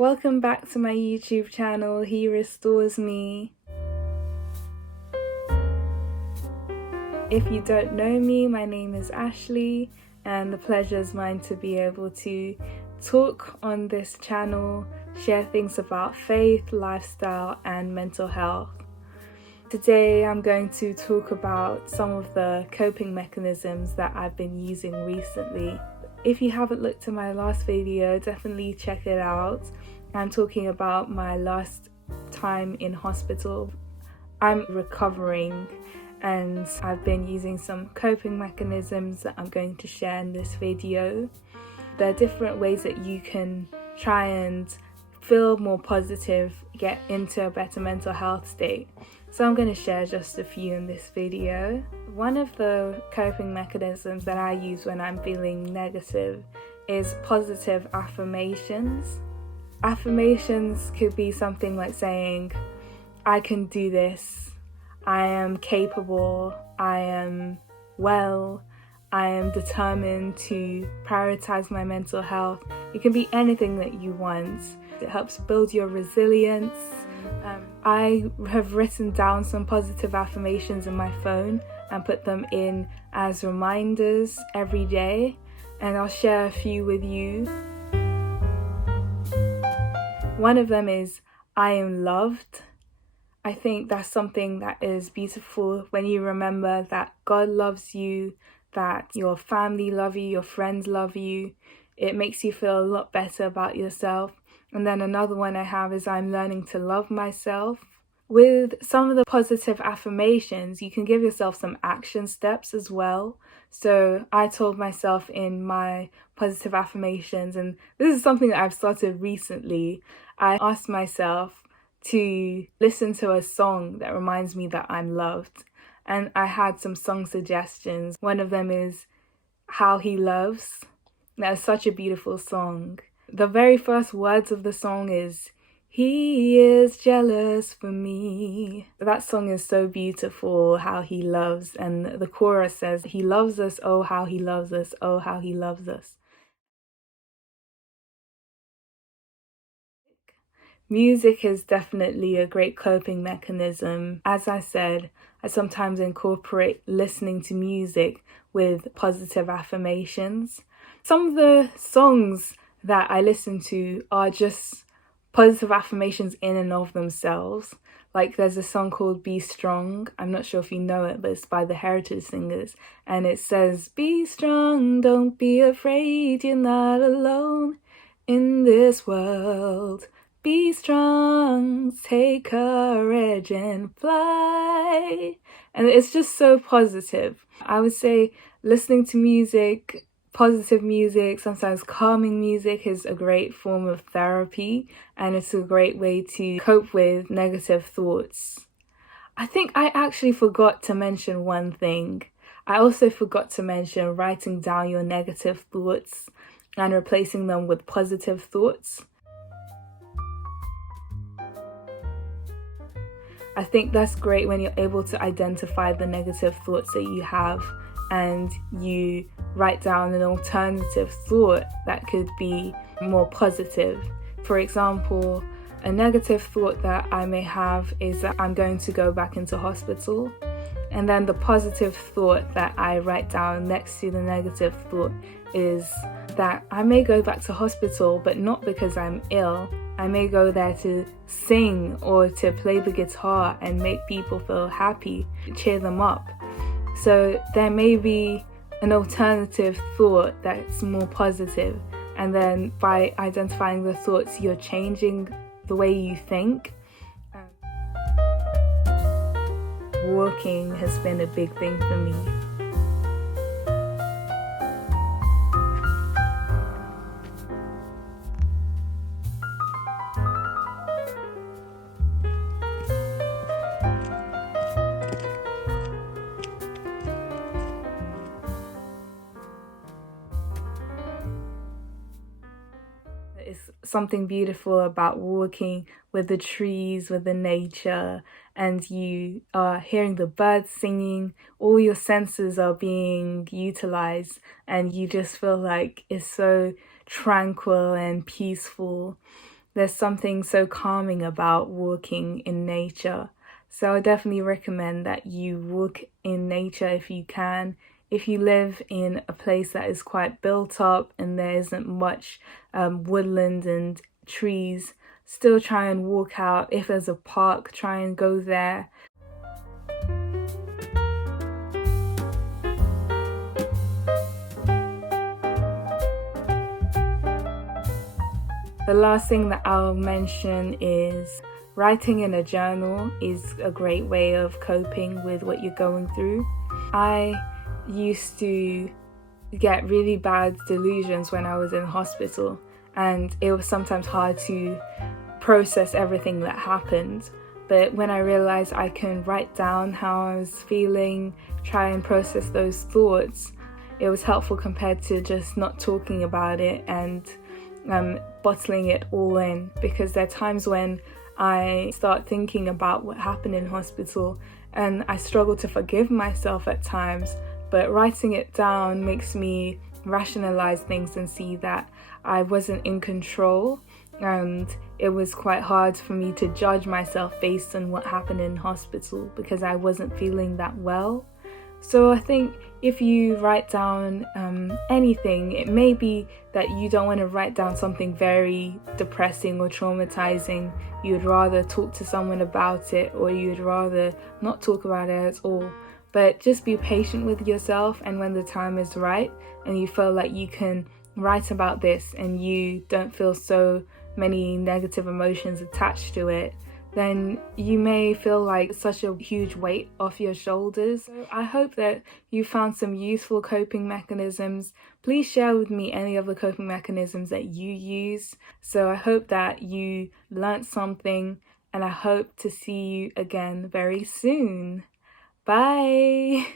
Welcome back to my YouTube channel, He Restores Me. If you don't know me, my name is Ashley, and the pleasure is mine to be able to talk on this channel, share things about faith, lifestyle, and mental health. Today I'm going to talk about some of the coping mechanisms that I've been using recently. If you haven't looked at my last video, definitely check it out. I'm talking about my last time in hospital. I'm recovering and I've been using some coping mechanisms that I'm going to share in this video. There are different ways that you can try and feel more positive, get into a better mental health state. So I'm going to share just a few in this video. One of the coping mechanisms that I use when I'm feeling negative is positive affirmations. Affirmations could be something like saying, I can do this, I am capable, I am well, I am determined to prioritize my mental health. It can be anything that you want. It helps build your resilience. I have written down some positive affirmations in my phone and put them in as reminders every day, and I'll share a few with you. One of them is, I am loved. I think that's something that is beautiful when you remember that God loves you, that your family love you, your friends love you. It makes you feel a lot better about yourself. And then another one I have is, I'm learning to love myself. With some of the positive affirmations, you can give yourself some action steps as well. So I told myself in my positive affirmations, and this is something that I've started recently, I asked myself to listen to a song that reminds me that I'm loved. And I had some song suggestions. One of them is How He Loves. That is such a beautiful song. The very first words of the song is, He is jealous for me. That song is so beautiful, How He Loves. And the chorus says, He loves us, oh how He loves us, oh how He loves us. Music is definitely a great coping mechanism. As I said, I sometimes incorporate listening to music with positive affirmations. Some of the songs that I listen to are just positive affirmations in and of themselves. Like there's a song called Be Strong. I'm not sure if you know it, but it's by the Heritage Singers. And it says, be strong, don't be afraid, you're not alone in this world. Be strong, take courage and fly. And it's just so positive. I would say listening to music, positive music, sometimes calming music is a great form of therapy, and it's a great way to cope with negative thoughts. I think I actually forgot to mention one thing. I also forgot to mention writing down your negative thoughts and replacing them with positive thoughts. I think that's great when you're able to identify the negative thoughts that you have and you write down an alternative thought that could be more positive. For example, a negative thought that I may have is that I'm going to go back into hospital. And then the positive thought that I write down next to the negative thought is that I may go back to hospital, but not because I'm ill. I may go there to sing or to play the guitar and make people feel happy, cheer them up. So there may be an alternative thought that's more positive. And then by identifying the thoughts, you're changing the way you think. Walking has been a big thing for me. It's something beautiful about walking with the trees, with the nature, and you are hearing the birds singing. All your senses are being utilized, and you just feel like it's so tranquil and peaceful. there's something so calming about walking in nature. So I definitely recommend that you walk in nature if you can. If you live in a place that is quite built up and there isn't much woodland and trees, still try and walk out. If there's a park, try and go there. The last thing that I'll mention is writing in a journal is a great way of coping with what you're going through. I used to get really bad delusions when I was in hospital, and it was sometimes hard to process everything that happened. But when I realized I can write down how I was feeling, try and process those thoughts, it was helpful compared to just not talking about it and bottling it all in, because there are times when I start thinking about what happened in hospital and I struggle to forgive myself at times, but writing it down makes me rationalize things and see that I wasn't in control, and it was quite hard for me to judge myself based on what happened in hospital because I wasn't feeling that well. So I think if you write down anything, it may be that you don't want to write down something very depressing or traumatizing. You'd rather talk to someone about it, or you'd rather not talk about it at all. But just be patient with yourself, and when the time is right and you feel like you can write about this and you don't feel so many negative emotions attached to it, then you may feel like such a huge weight off your shoulders. So I hope that you found some useful coping mechanisms. Please share with me any of the coping mechanisms that you use. So I hope that you learnt something, and I hope to see you again very soon. Bye!